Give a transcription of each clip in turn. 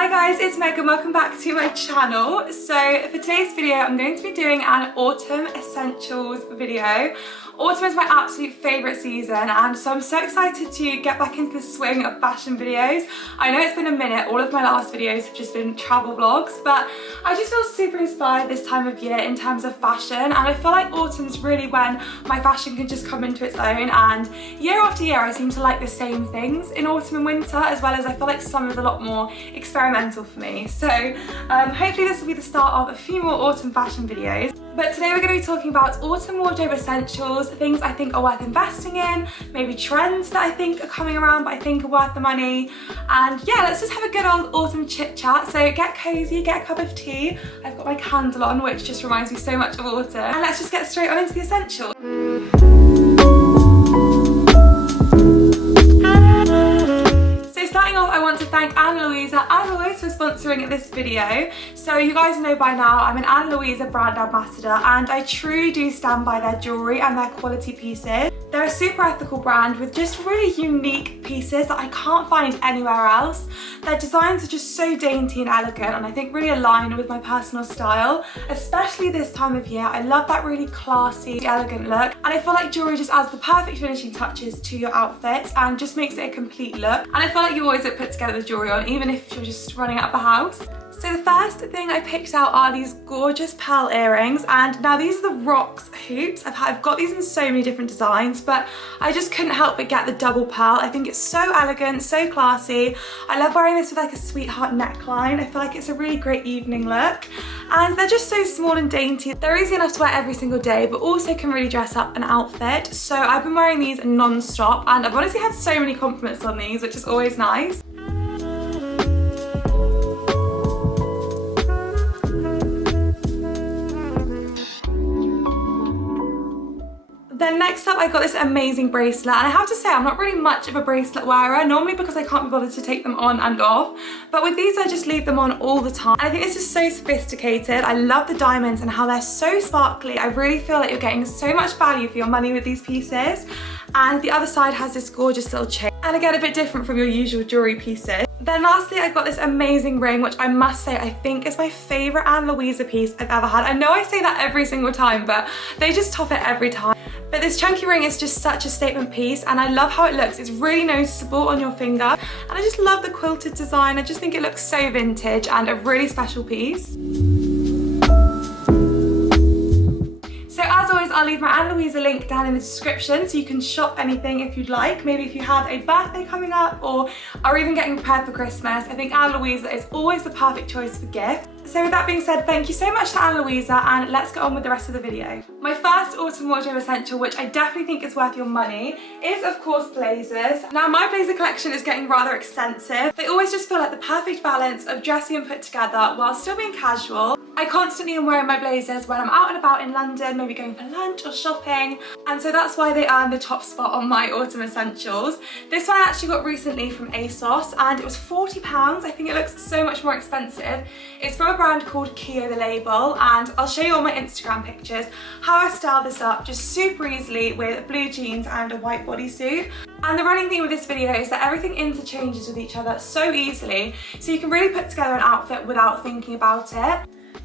Hi guys, it's Meg and welcome back to my channel. So for today's video, I'm going to be doing an autumn essentials video. Autumn is my absolute favourite season, and so I'm so excited to get back into the swing of fashion videos. I know it's been a minute, all of my last videos have just been travel vlogs, but I just feel super inspired this time of year in terms of fashion, and I feel like autumn's really when my fashion can just come into its own, and year after year I seem to like the same things in autumn and winter, as well as I feel like summer's a lot more experimental for me. So hopefully this will be the start of a few more autumn fashion videos. But today we're going to be talking about autumn wardrobe essentials, things I think are worth investing in, maybe trends that I think are coming around but I think are worth the money. And yeah, let's just have a good old autumn chit chat. So get cozy, get a cup of tea. I've got my candle on, which just reminds me so much of autumn. And let's just get straight on into the essentials. I want to thank Ana Luisa for sponsoring this video. So you guys know by now I'm an Ana Luisa brand ambassador, and I truly do stand by their jewellery and their quality pieces. They're a super ethical brand with just really unique pieces that I can't find anywhere else. Their designs are just so dainty and elegant, and I think really align with my personal style, especially this time of year. I love that really classy, elegant look, and I feel like jewellery just adds the perfect finishing touches to your outfit and just makes it a complete look. And I feel like you always look put together with jewellery on, even if you're just running out of the house. So the first thing I picked out are these gorgeous pearl earrings, and now these are the Rocks hoops. I've got these in so many different designs, but I just couldn't help but get the double pearl. I think it's so elegant, so classy. I love wearing this with like a sweetheart neckline. I feel like it's a really great evening look, and they're just so small and dainty. They're easy enough to wear every single day, but also can really dress up an outfit. So I've been wearing these non-stop, and I've honestly had so many compliments on these, which is always nice. Then next up I got this amazing bracelet, and I have to say I'm not really much of a bracelet wearer, normally because I can't be bothered to take them on and off, but with these I just leave them on all the time. And I think this is so sophisticated. I love the diamonds and how they're so sparkly. I really feel like you're getting so much value for your money with these pieces. And the other side has this gorgeous little chain, and again a bit different from your usual jewellery pieces. Then lastly I got this amazing ring, which I must say I think is my favourite Ana Luisa piece I've ever had. I know I say that every single time, but they just top it every time. But this chunky ring is just such a statement piece, and I love how it looks. It's really noticeable on your finger, and I just love the quilted design. I just think it looks so vintage and a really special piece. So as always, I'll leave my Ana Luisa link down in the description so you can shop anything if you'd like. Maybe if you have a birthday coming up or are even getting prepared for Christmas, I think Ana Luisa is always the perfect choice for gift. So with that being said, thank you so much to Ana Luisa, and let's get on with the rest of the video. My first autumn wardrobe essential, which I definitely think is worth your money, is of course blazers. Now my blazer collection is getting rather extensive. They always just feel like the perfect balance of dressy and put together while still being casual. I constantly am wearing my blazers when I'm out and about in London, maybe going for lunch or shopping, and so that's why they earn the top spot on my autumn essentials. This one I actually got recently from ASOS, and it was £40. I think it looks so much more expensive. It's from a brand called Keo the label, and I'll show you all my Instagram pictures how I styled this up just super easily with blue jeans and a white bodysuit. And the running theme with this video is that everything interchanges with each other so easily, so you can really put together an outfit without thinking about it.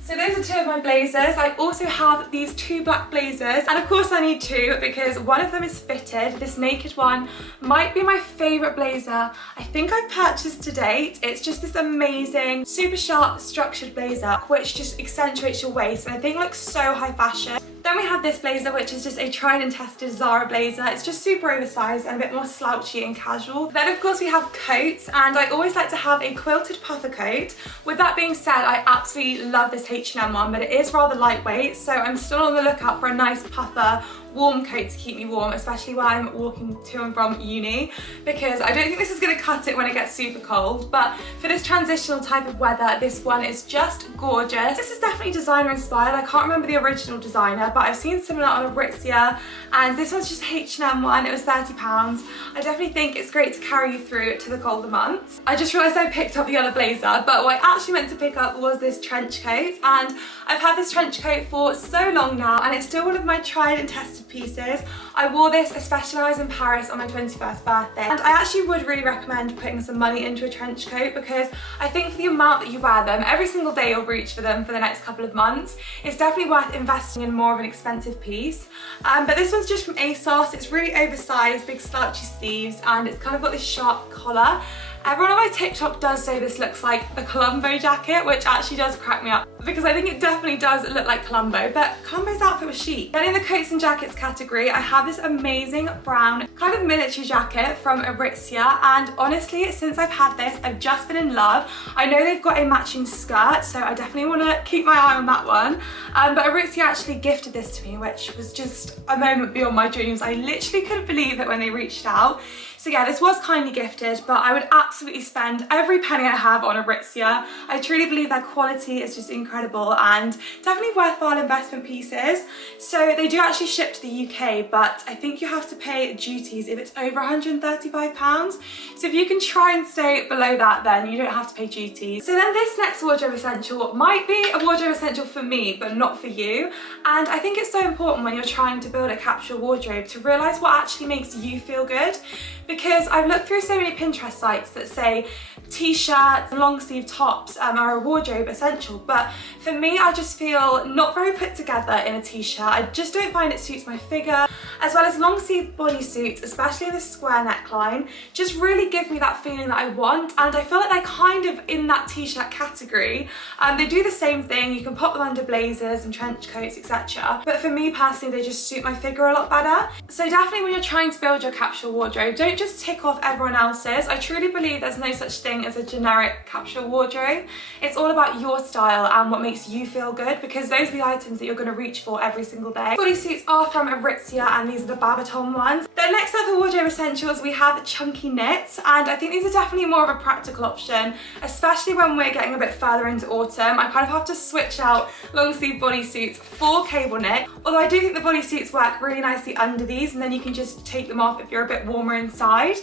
So those are two of my blazers. I also have these two black blazers, and of course I need two because one of them is fitted. This naked one might be my favourite blazer I think I've purchased to date. It's just this amazing, super sharp, structured blazer which just accentuates your waist and I think looks so high fashion. Then we have this blazer, which is just a tried and tested Zara blazer. It's just super oversized and a bit more slouchy and casual. Then of course we have coats, and I always like to have a quilted puffer coat. With that being said, I absolutely love this H&M one, but it is rather lightweight, so I'm still on the lookout for a nice puffer warm coat to keep me warm, especially when I'm walking to and from uni, because I don't think this is going to cut it when it gets super cold. But for this transitional type of weather, this one is just gorgeous. This is definitely designer inspired. I can't remember the original designer, but I've seen similar on Aritzia, and this one's just H&M one. It was £30. I definitely think it's great to carry you through to the colder months. I just realised I picked up the other blazer, but what I actually meant to pick up was this trench coat, and I've had this trench coat for so long now, and it's still one of my tried and tested pieces. I wore this especially when I was in Paris on my 21st birthday, and I actually would really recommend putting some money into a trench coat, because I think for the amount that you wear them, every single day you'll reach for them for the next couple of months. It's definitely worth investing in more of an expensive piece. But this one's just from ASOS. It's really oversized, big slouchy sleeves, and it's kind of got this sharp collar. Everyone on my TikTok does say this looks like a Colombo jacket, which actually does crack me up, because I think it definitely does look like Colombo, but Colombo's outfit was chic. Then in the coats and jackets category, I have this amazing brown kind of military jacket from Aritzia, and honestly, since I've had this, I've just been in love. I know they've got a matching skirt, so I definitely want to keep my eye on that one. But Aritzia actually gifted this to me, which was just a moment beyond my dreams. I literally couldn't believe it when they reached out. So yeah, this was kindly gifted, but I would absolutely spend every penny I have on Aritzia. I truly believe their quality is just incredible and definitely worthwhile investment pieces. So they do actually ship to the UK, but I think you have to pay duties if it's over £135. So if you can try and stay below that, then you don't have to pay duties. So then this next wardrobe essential might be a wardrobe essential for me, but not for you. And I think it's so important when you're trying to build a capsule wardrobe to realise what actually makes you feel good. Because I've looked through so many Pinterest sites that say t-shirts and long sleeve tops are a wardrobe essential, but for me, I just feel not very put together in a t-shirt. I just don't find it suits my figure, as well as long sleeve bodysuits, especially the square neckline, just really give me that feeling that I want, and I feel like they're kind of in that t-shirt category. They do the same thing, you can pop them under blazers and trench coats, etc. But for me personally, they just suit my figure a lot better. So definitely when you're trying to build your capsule wardrobe, don't just tick off everyone else's. I truly believe there's no such thing as a generic capsule wardrobe. It's all about your style and what makes you feel good, because those are the items that you're going to reach for every single day. Bodysuits are from Aritzia, and these are the Babaton ones. Then next up for wardrobe essentials, we have chunky knits, and I think these are definitely more of a practical option, especially when we're getting a bit further into autumn. I kind of have to switch out long sleeve bodysuits for cable knit, although I do think the bodysuits work really nicely under these, and then you can just take them off if you're a bit warmer inside.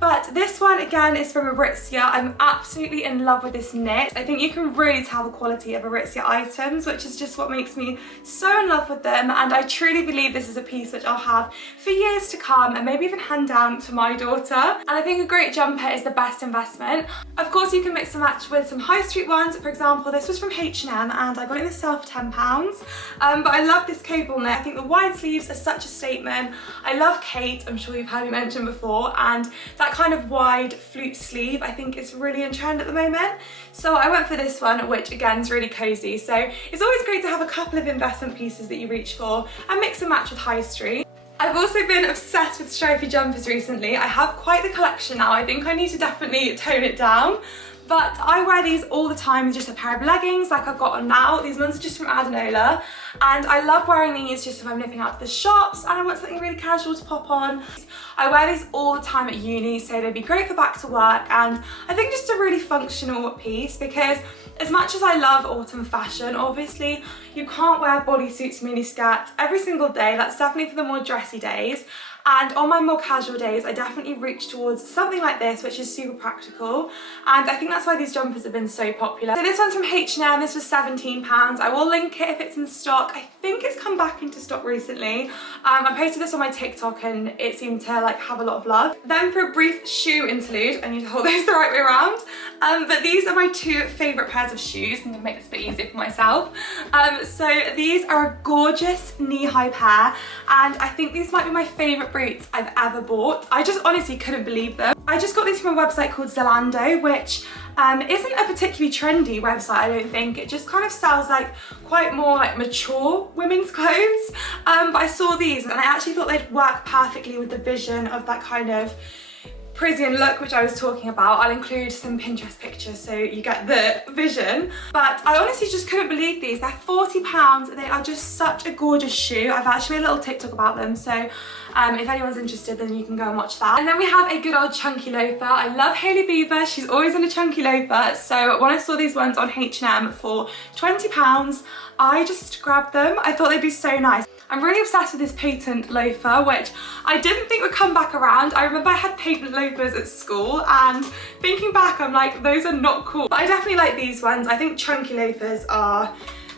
But this one again is from Aritzia. I'm absolutely in love with this knit. I think you can really tell the quality of Aritzia items, which is just what makes me so in love with them, and I truly believe this is a piece which I'll have for years to come and maybe even hand down to my daughter. And I think a great jumper is the best investment. Of course, you can mix and match with some high street ones. For example, this was from H&M and I got it in the sale for £10. But I love this cable knit. I think the wide sleeves are such a statement. I love Kate, I'm sure you've heard me mention before, and that kind of wide flute sleeve I think is really in trend at the moment. So I went for this one, which again is really cozy. So it's always great to have a couple of investment pieces that you reach for and mix and match with high street. I've also been obsessed with stripy jumpers recently. I have quite the collection now. I think I need to definitely tone it down. But I wear these all the time with just a pair of leggings like I've got on now. These ones are just from Adanola, and I love wearing these just if I'm nipping out to the shops and I want something really casual to pop on. I wear these all the time at uni, so they'd be great for back to work, and I think just a really functional piece, because as much as I love autumn fashion, obviously you can't wear bodysuits, mini skirts every single day. That's definitely for the more dressy days. And on my more casual days, I definitely reach towards something like this, which is super practical. And I think that's why these jumpers have been so popular. So this one's from H&M, this was £17. I will link it if it's in stock. I think it's come back into stock recently. I posted this on my TikTok and it seemed to like have a lot of love. Then for a brief shoe interlude, I need to hold those the right way around. But these are my two favourite pairs of shoes. I'm gonna make this a bit easier for myself. So these are a gorgeous knee-high pair, and I think these might be my favourite boots I've ever bought. I just honestly couldn't believe them. I just got these from a website called Zalando, which isn't a particularly trendy website, I don't think. It just kind of sells like quite more like mature women's clothes. But I saw these and I actually thought they'd work perfectly with the vision of that kind of Parisian look, which I was talking about. I'll include some Pinterest pictures so you get the vision. But I honestly just couldn't believe these. They're £40. They are just such a gorgeous shoe. I've actually made a little TikTok about them, so if anyone's interested, then you can go and watch that. And then we have a good old chunky loafer. I love Hailey Bieber. She's always in a chunky loafer. So when I saw these ones on H&M for £20, I just grabbed them. I thought they'd be so nice. I'm really obsessed with this patent loafer, which I didn't think would come back around. I remember I had patent loafers at school, and thinking back, I'm like, those are not cool. But I definitely like these ones. I think chunky loafers are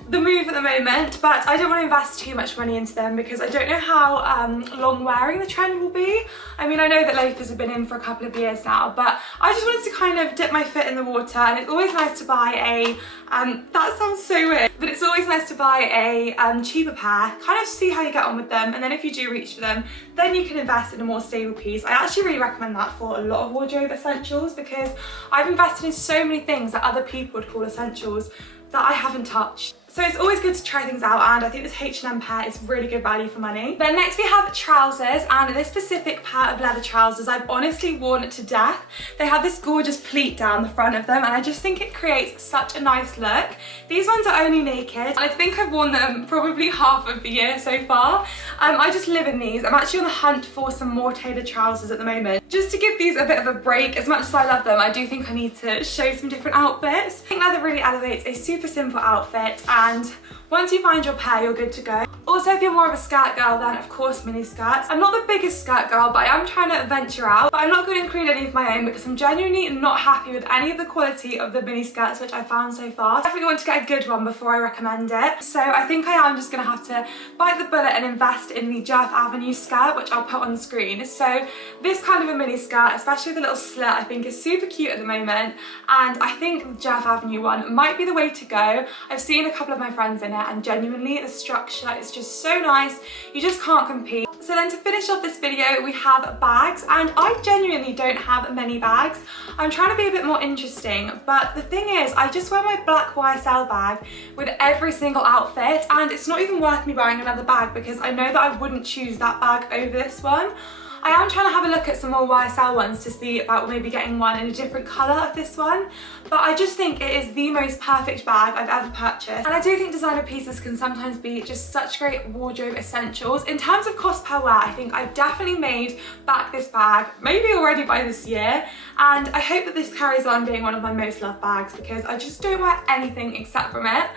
the move at the moment, but I don't want to invest too much money into them because I don't know how long wearing the trend will be. I mean, I know that loafers have been in for a couple of years now, but I just wanted to kind of dip my foot in the water, and it's always nice to buy a, that sounds so weird, but it's always nice to buy a cheaper pair, kind of see how you get on with them, and then if you do reach for them, then you can invest in a more stable piece. I actually really recommend that for a lot of wardrobe essentials because I've invested in so many things that other people would call essentials that I haven't touched. So it's always good to try things out, and I think this H&M pair is really good value for money. Then next we have trousers, and this specific pair of leather trousers I've honestly worn it to death. They have this gorgeous pleat down the front of them, and I just think it creates such a nice look. These ones are only naked, and I think I've worn them probably half of the year so far. I just live in these. I'm actually on the hunt for some more tailored trousers at the moment. Just to give these a bit of a break, as much as I love them, I do think I need to show some different outfits. I think leather really elevates a super simple outfit, and once you find your pair, you're good to go. Also, if you're more of a skirt girl, then of course mini skirts. I'm not the biggest skirt girl, but I am trying to venture out. But I'm not going to include any of my own because I'm genuinely not happy with any of the quality of the mini skirts which I found so far. I definitely want to get a good one before I recommend it. So I think I am just going to have to bite the bullet and invest in the Jeff Avenue skirt, which I'll put on the screen. So this kind of a mini skirt, especially with a little slit, I think is super cute at the moment. And I think the Jeff Avenue one might be the way to go. I've seen a couple of my friends in it, and genuinely the structure is just so nice, you just can't compete. So then to finish off this video, we have bags, and I genuinely don't have many bags. I'm trying to be a bit more interesting, but the thing is, I just wear my black YSL bag with every single outfit, and it's not even worth me buying another bag because I know that I wouldn't choose that bag over this one. I am trying to have a look at some more YSL ones to see about maybe getting one in a different colour of this one, but I just think it is the most perfect bag I've ever purchased. And I do think designer pieces can sometimes be just such great wardrobe essentials. In terms of cost per wear, I think I've definitely made back this bag, maybe already by this year, and I hope that this carries on being one of my most loved bags because I just don't wear anything except from it.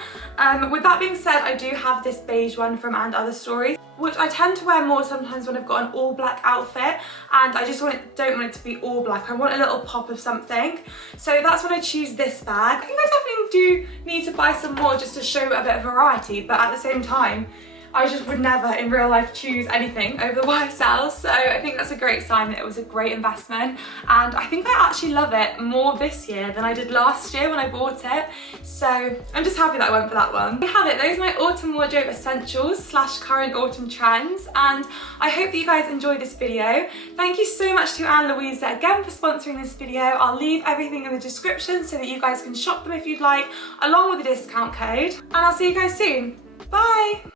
With that being said, I do have this beige one from And Other Stories, which I tend to wear more sometimes when I've got an all black outfit, and I just don't want it to be all black. I want a little pop of something. So that's when I choose this bag. I think I definitely do need to buy some more just to show a bit of variety, but at the same time, I just would never in real life choose anything over the YSL, so I think that's a great sign that it was a great investment, and I think I actually love it more this year than I did last year when I bought it, so I'm just happy that I went for that one. There you have it, those are my autumn wardrobe essentials slash current autumn trends, and I hope that you guys enjoyed this video. Thank you so much to Ana Luisa again for sponsoring this video. I'll leave everything in the description so that you guys can shop them if you'd like, along with the discount code, and I'll see you guys soon. Bye!